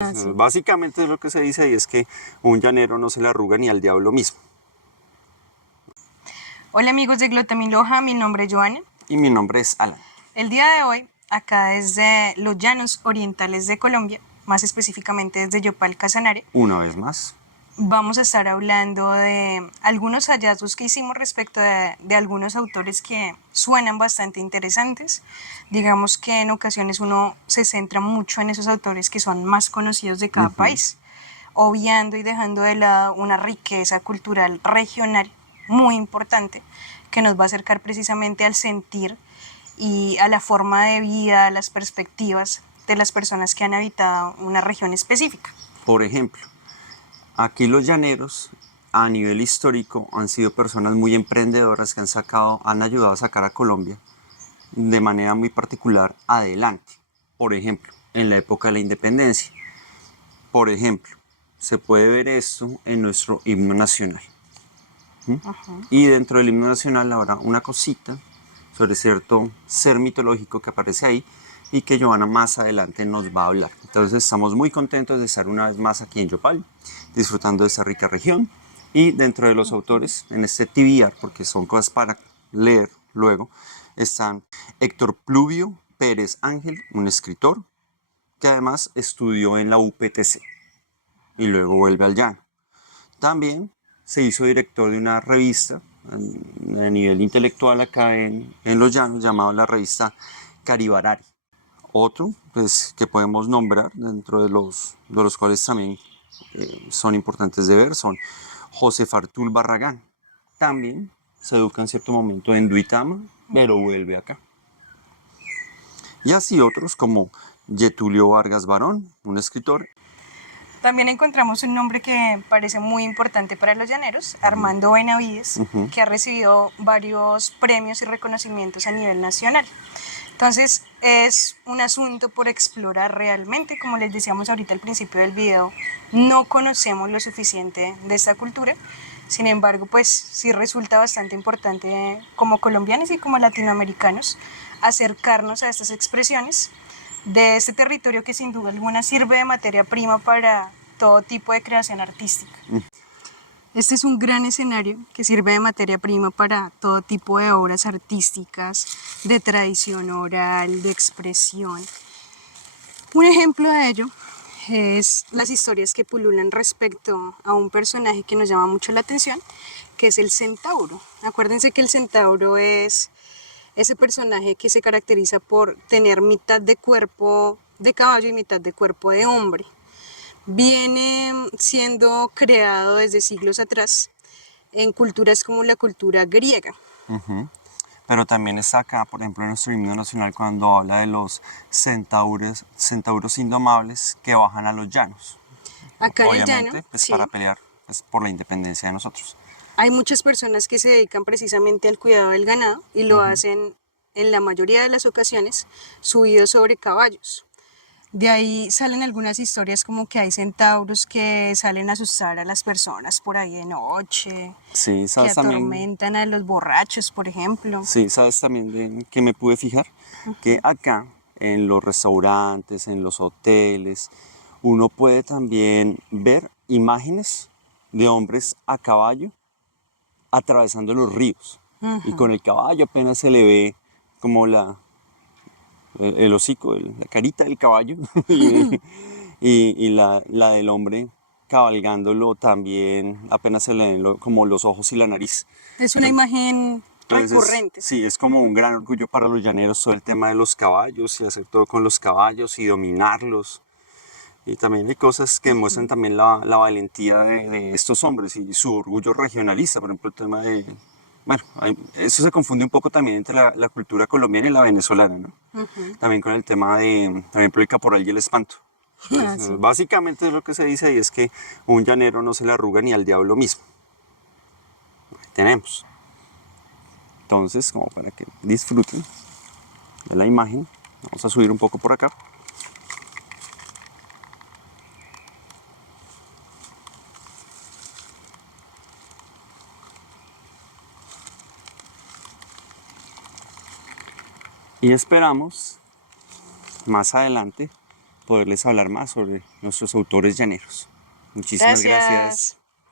Sí. Básicamente lo que se dice ahí es que un llanero no se le arruga ni al diablo mismo. Hola amigos de Glotamin Loja, mi nombre es Joana. Y mi nombre es Alan. El día de hoy, acá desde los llanos orientales de Colombia, más específicamente desde Yopal, Casanare, Una vez más. vamos a estar hablando de algunos hallazgos que hicimos respecto de algunos autores que suenan bastante interesantes. Digamos que en ocasiones uno se centra mucho en esos autores que son más conocidos de cada país, obviando y dejando de lado una riqueza cultural regional muy importante que nos va a acercar precisamente al sentir y a la forma de vida, a las perspectivas de las personas que han habitado una región específica. Por ejemplo, aquí los llaneros a nivel histórico han sido personas muy emprendedoras que han ayudado a sacar a Colombia de manera muy particular adelante. Por ejemplo, en la época de la independencia. Por ejemplo, se puede ver esto en nuestro himno nacional. Y dentro del himno nacional habrá una cosita sobre cierto ser mitológico que aparece ahí y que Joana más adelante nos va a hablar. Entonces estamos muy contentos de estar una vez más aquí en Yopal, disfrutando de esta rica región. Y dentro de los autores, en este TBR, porque son cosas para leer luego, están Héctor Pluvio Pérez Ángel, un escritor que además estudió en la UPTC y luego vuelve al llano. También se hizo director de una revista a nivel intelectual acá en Los Llanos, llamada la revista Caribarari. Otro pues, que podemos nombrar, dentro de los cuales también son importantes de ver, son José Fartul Barragán. También se educa en cierto momento en Duitama, pero vuelve acá. Y así otros como Getulio Vargas Barón, un escritor. También encontramos un nombre que parece muy importante para los llaneros, Armando Benavides, que ha recibido varios premios y reconocimientos a nivel nacional. Entonces es un asunto por explorar realmente, como les decíamos ahorita al principio del video, no conocemos lo suficiente de esta cultura, sin embargo pues sí resulta bastante importante como colombianos y como latinoamericanos acercarnos a estas expresiones de este territorio que sin duda alguna sirve de materia prima para todo tipo de creación artística. Este es un gran escenario que sirve de materia prima para todo tipo de obras artísticas, de tradición oral, de expresión. Un ejemplo de ello es las historias que pululan respecto a un personaje que nos llama mucho la atención, que es el centauro. Acuérdense que el centauro es ese personaje que se caracteriza por tener mitad de cuerpo de caballo y mitad de cuerpo de hombre. Viene siendo creado desde siglos atrás en culturas como la cultura griega. Pero también está acá, por ejemplo, en nuestro himno nacional cuando habla de los centauros indomables que bajan a los llanos. Acá en el Obviamente, llano, pues sí, para pelear pues, por la independencia de nosotros. hay muchas personas que se dedican precisamente al cuidado del ganado y lo hacen en la mayoría de las ocasiones subidos sobre caballos. De ahí salen algunas historias como que hay centauros que salen a asustar a las personas por ahí de noche, Sí, que sabes también, atormentan a los borrachos, por ejemplo. sí, sabes también de que me pude fijar que acá en los restaurantes, en los hoteles, uno puede también ver imágenes de hombres a caballo atravesando los ríos. Y con el caballo apenas se le ve como el hocico, la carita del caballo y la del hombre cabalgándolo también apenas se le ven como los ojos y la nariz. Es una imagen Entonces, recurrente. sí, es como un gran orgullo para los llaneros todo el tema de los caballos y hacer todo con los caballos y dominarlos. Y también hay cosas que muestran también la valentía de estos hombres y su orgullo regionalista, por ejemplo, el tema de... Bueno, eso se confunde un poco también entre la cultura colombiana y la venezolana, ¿no? También con el tema de, por ejemplo, el caporal y el espanto. Sí. Básicamente lo que se dice ahí es que un llanero no se le arruga ni al diablo mismo. Ahí tenemos. Entonces, como para que disfruten de la imagen, vamos a subir un poco por acá. Y esperamos más adelante poderles hablar más sobre nuestros autores llaneros. Muchísimas gracias.